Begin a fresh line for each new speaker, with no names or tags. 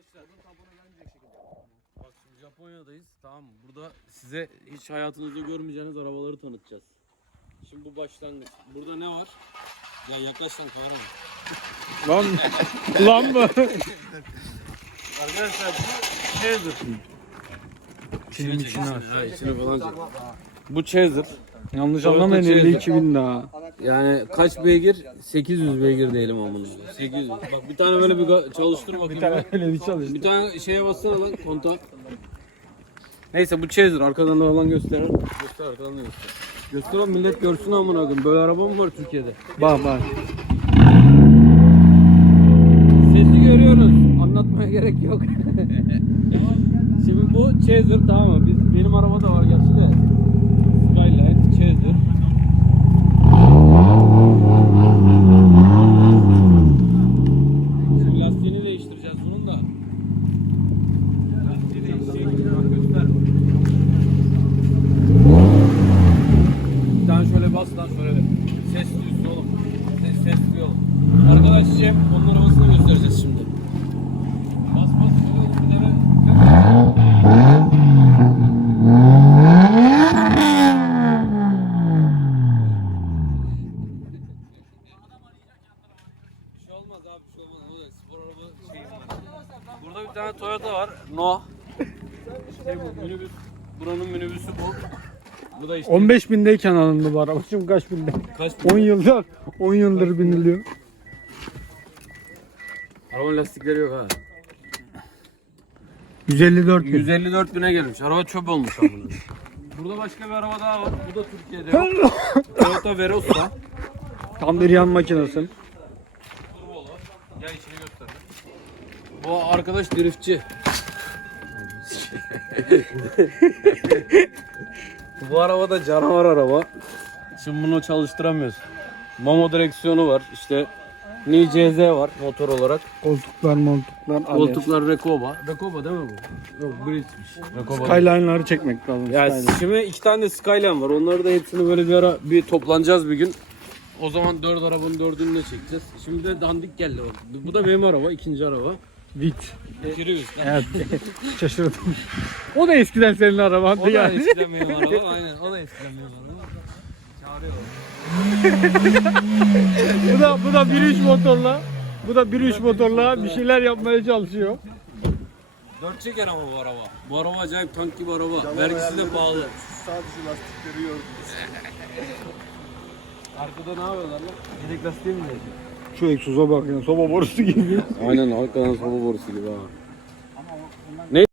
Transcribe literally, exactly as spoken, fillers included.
başlardım tampona gelmeyecek şekilde. Bak şimdi Japonya'dayız, tamam mı? Burada size hiç hayatınızda görmeyeceğiniz arabaları tanıtacağız. Şimdi bu başlangıç. Burada ne var? Ya yaklaş lan kamera.
Lan lan mı?
Arkadaşlar bu Chaser.
Çilim içine aç.
Ha, içine falan çek. Bu Chaser.
Yanlış
Toyota
anlamayın
Chaser.
elli iki bin daha.
Yani kaç beygir? sekiz yüz beygir diyelim amına. sekiz yüz. Bak bir tane böyle bir ga- çalıştır bakayım.
Bir tane öyle bir çalış.
Bir tane şeye bassana lan kontağa. Neyse bu Chaser, arkadan da falan gösterir. Göster, arkadan da göster. Göster oğlum, millet görsün amına koyayım. Böyle araba mı var Türkiye'de?
Bak bak.
Sesi görüyoruz. Anlatmaya gerek yok. Şimdi bu Chaser, tamam mı? Biz, benim araba da var gerçi de. Skyline, Chaser. Şimdi lastiğini değiştireceğiz bunun da. Lastiği değiştirecek. Bak göster. Bir tane şöyle bas lan şöyle. Ses duysun oğlum. Ses, ses duyalım. Arkadaş Cem, onun arabasını göstereceğiz şimdi. Bas bas şöyle bir kere. Bir şey olmaz abi, bir şey olmaz. O da spor araba şeyim var. Burada bir tane Toyota var. Noah. İşte bu minibüs. Buranın minibüsü bu. Bu da işte
on beş bindeyken alındı bu araba. Şimdi kaç binde?
kaç
on yıldır on yıldır biniliyor.
Arabanın lastikleri yok ha.
yüz elli dört bin.
yüz elli dört bine gelmiş. Araba çöp olmuş abi bunun. Burada başka bir araba daha var. Bu da Türkiye'de yok. Toyota Verosa.
Tam bir yan makinesi.
Turbolu. Gel içini göster. Bu arkadaş driftçi. Bu araba da canavar araba. Şimdi bunu çalıştıramıyoruz. Mamo direksiyonu var. İşte Ni C Z var motor olarak.
Koltuklar montuklar.
Koltuklar Rekoba. Rekoba değil mi bu? Yok, British. Rekoba.
Skyline'ları çekmek lazım.
Ya
Skyline.
şimdi iki tane de Skyline var. Onları da hepsini böyle bir ara bir toplanacağız bir gün. O zaman dört arabanın dördünü de çekeceğiz. Şimdi de dandik geldi. Bu da benim araba, ikinci araba.
Vit.
Kirius.
Evet. Şaşırdım. O da eskiden senin arabandı
O da
yani.
eskiden benim araba. Aynen. O da eskiden benim araba. Çağırıyorlar.
bu da bu da bir üç motorla. Bu da bir üç motorla bir şeyler yapmaya çalışıyor.
Dört çeker ama bu araba. Bu araba acayip tank gibi araba. Vergisi de pahalı.
Sadece lastikleri yordunuz.
Arkada ne yapıyorlar lan? Yedek lastiği mi değişiyor?
Şu egzoza bak ya, soba borusu gibi.
Aynen, arkadan soba borusu gibi ha. Ne?